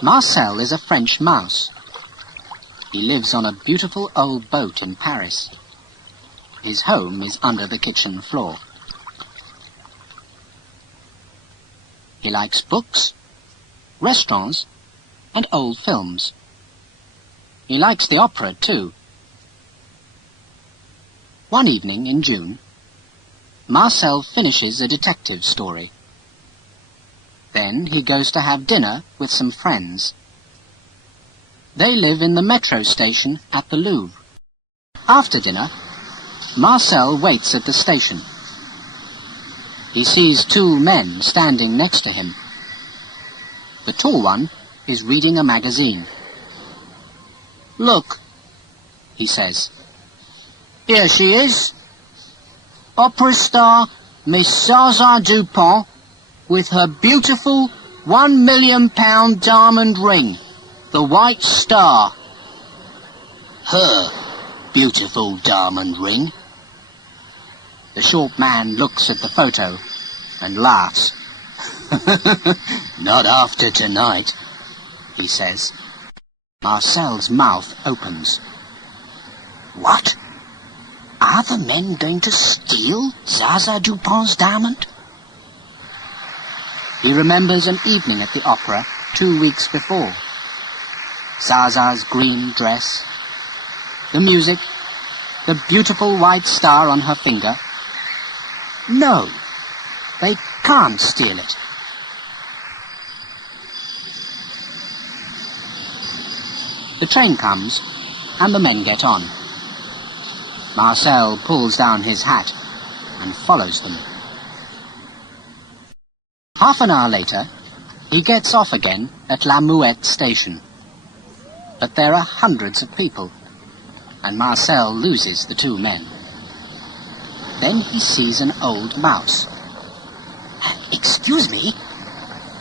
Marcel is a French mouse. He lives on a beautiful old boat in Paris. His home is under the kitchen floor. He likes books, restaurants, and old films. He likes the opera too. One evening in June, Marcel finishes a detective story. Then he goes to have dinner with some friends. They live in the metro station at the Louvre. After dinner, Marcel waits at the station. He sees two men standing next to him. The tall one is reading a magazine. "Look," he says. "Here she is. Opera star Miss Zaza Dupont with her beautiful £1 million diamond ring, the White Star." "Her beautiful diamond ring?" The short man looks at the photo and laughs. "Not after tonight," he says. Marcel's mouth opens. What? Are the men going to steal Zaza Dupont's diamond? He remembers an evening at the opera 2 weeks before. Zaza's green dress, the music, the beautiful white star on her finger. No, they can't steal it. The train comes, and the men get on. Marcel pulls down his hat and follows them. Half an hour later, he gets off again at La Muette station. But there are hundreds of people, and Marcel loses the two men. Then he sees an old mouse. "Excuse me,"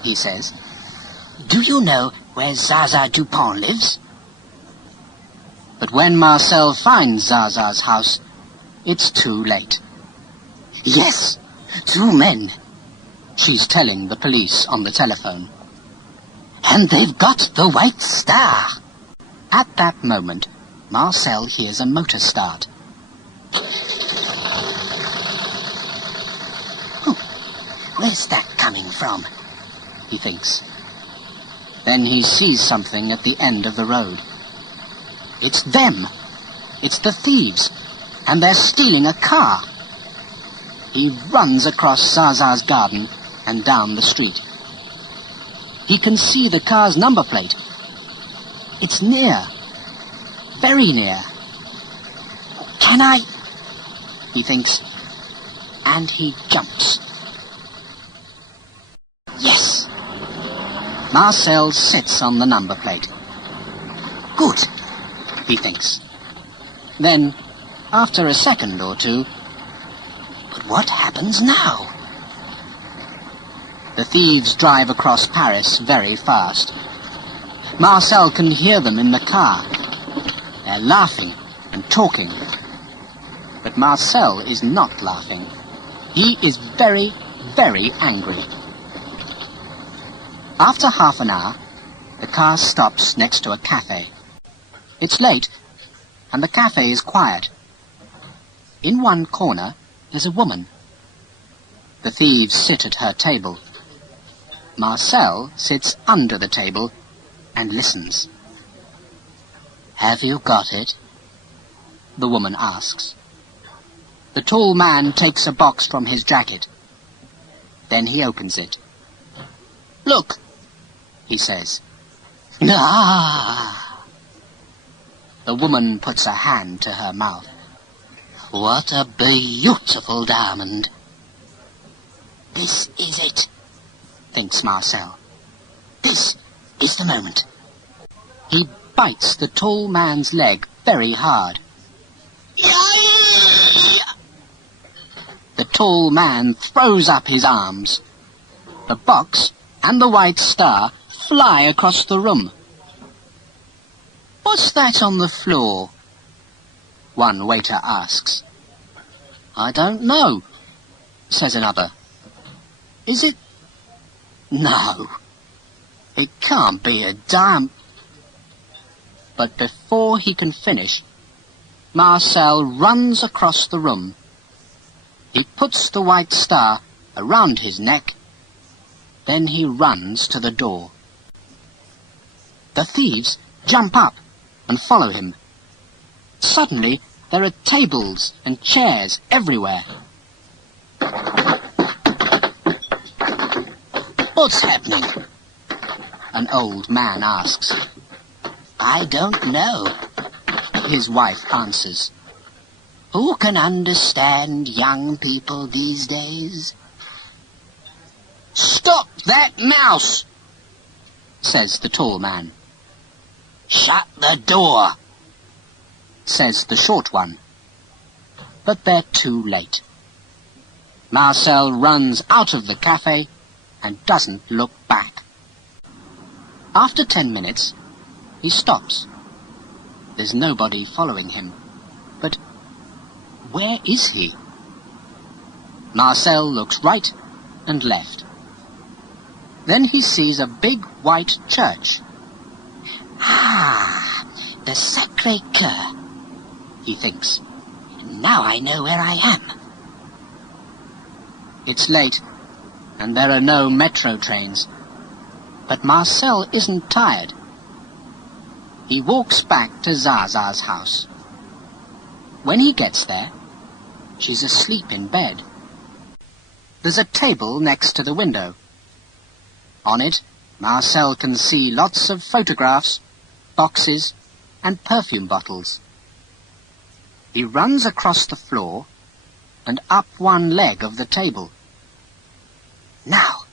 he says. "Do you know where Zaza Dupont lives?" But when Marcel finds Zaza's house, it's too late. "Yes, two men," she's telling the police on the telephone. "And they've got the White Star." At that moment, Marcel hears a motor start. Where's that coming from? He thinks. Then he sees something at the end of the road. It's them. It's the thieves. And they're stealing a car. He runs across Zaza's garden and down the street. He can see the car's number plate. It's near. Very near. Can I? He thinks. And he jumps. Yes! Marcel sits on the number plate. Good, he thinks. Then, after a second or two, but what happens now? The thieves drive across Paris very fast. Marcel can hear them in the car. They're laughing and talking. But Marcel is not laughing. He is very, very angry. After half an hour, the car stops next to a cafe. It's late, and the cafe is quiet. In one corner, there's a woman. The thieves sit at her table. Marcel sits under the table and listens. Have you got it? The woman asks. The tall man takes a box from his jacket. Then he opens it. Look, he says. Ah! The woman puts a hand to her mouth. What a beautiful diamond. This is it, thinks Marcel. This is the moment. He bites the tall man's leg very hard. The tall man throws up his arms. The box and the White Star fly across the room. What's that on the floor? One waiter asks. I don't know, says another. Is it? No, It can't be a diamond. But before he can finish, Marcel runs across the room. He puts the white star around his neck. Then he runs to the door. The thieves jump up and follow him. Suddenly, there are tables and chairs everywhere. What's happening? An old man asks. I don't know, his wife answers. Who can understand young people these days? Stop that mouse, says the tall man. Shut the door, says the short one. But they're too late. Marcel runs out of the cafe and doesn't look back. After 10 minutes, he stops. There's nobody following him. But where is he? Marcel looks right and left. Then he sees a big white church. Ah, the Sacré-Cœur, he thinks. Now I know where I am. It's late, and there are no metro trains. But Marcel isn't tired. He walks back to Zaza's house. When he gets there, she's asleep in bed. There's a table next to the window. On it, Marcel can see lots of photographs, boxes, and perfume bottles. He runs across the floor and up one leg of the table. Now,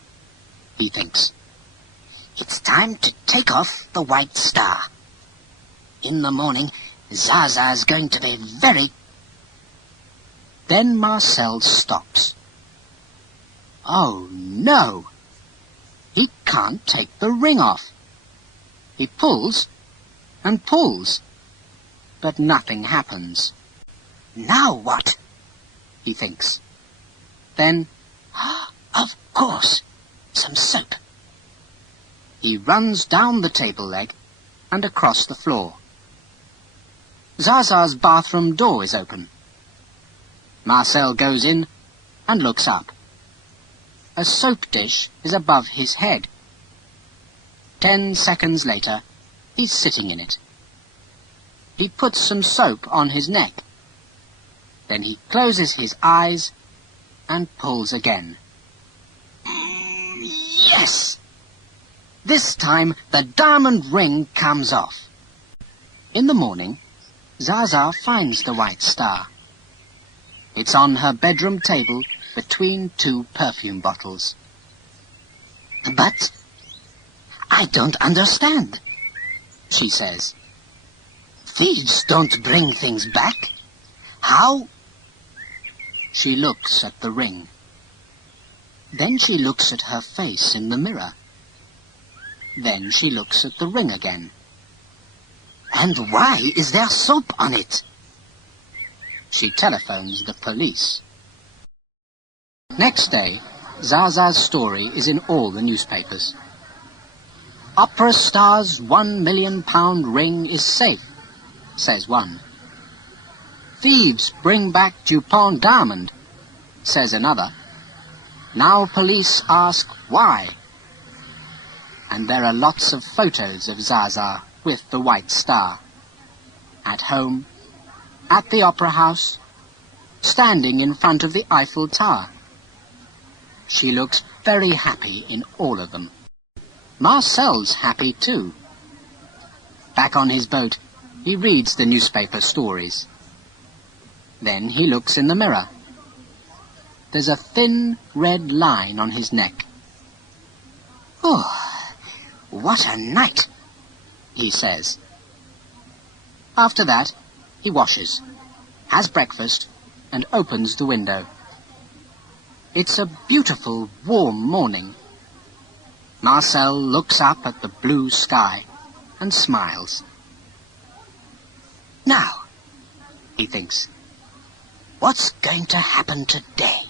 he thinks, it's time to take off the white star. In the morning, Zaza's going to be very... Then Marcel stops. Oh, no! He can't take the ring off. He pulls and pulls, but nothing happens. Now what? He thinks. Then, of course, some soap. He runs down the table leg and across the floor. Zaza's bathroom door is open. Marcel goes in and looks up. A soap dish is above his head. 10 seconds later, he's sitting in it. He puts some soap on his neck. Then he closes his eyes and pulls again. Yes! This time the diamond ring comes off. In the morning, Zaza finds the white star. It's on her bedroom table between 2 perfume bottles. But I don't understand, she says. Thieves don't bring things back. How? She looks at the ring. Then she looks at her face in the mirror. Then she looks at the ring again. And why is there soap on it? She telephones the police. Next day, Zaza's story is in all the newspapers. Opera star's £1 million ring is safe, says one. Thieves bring back Dupont diamond, says another. Now police ask why. And there are lots of photos of Zaza with the white star. At home, at the opera house, standing in front of the Eiffel Tower. She looks very happy in all of them. Marcel's happy too. Back on his boat, he reads the newspaper stories. Then he looks in the mirror. There's a thin red line on his neck. Oh, what a night, he says. After that, he washes, has breakfast, and opens the window. It's a beautiful, warm morning. Marcel looks up at the blue sky and smiles. Now, he thinks, what's going to happen today?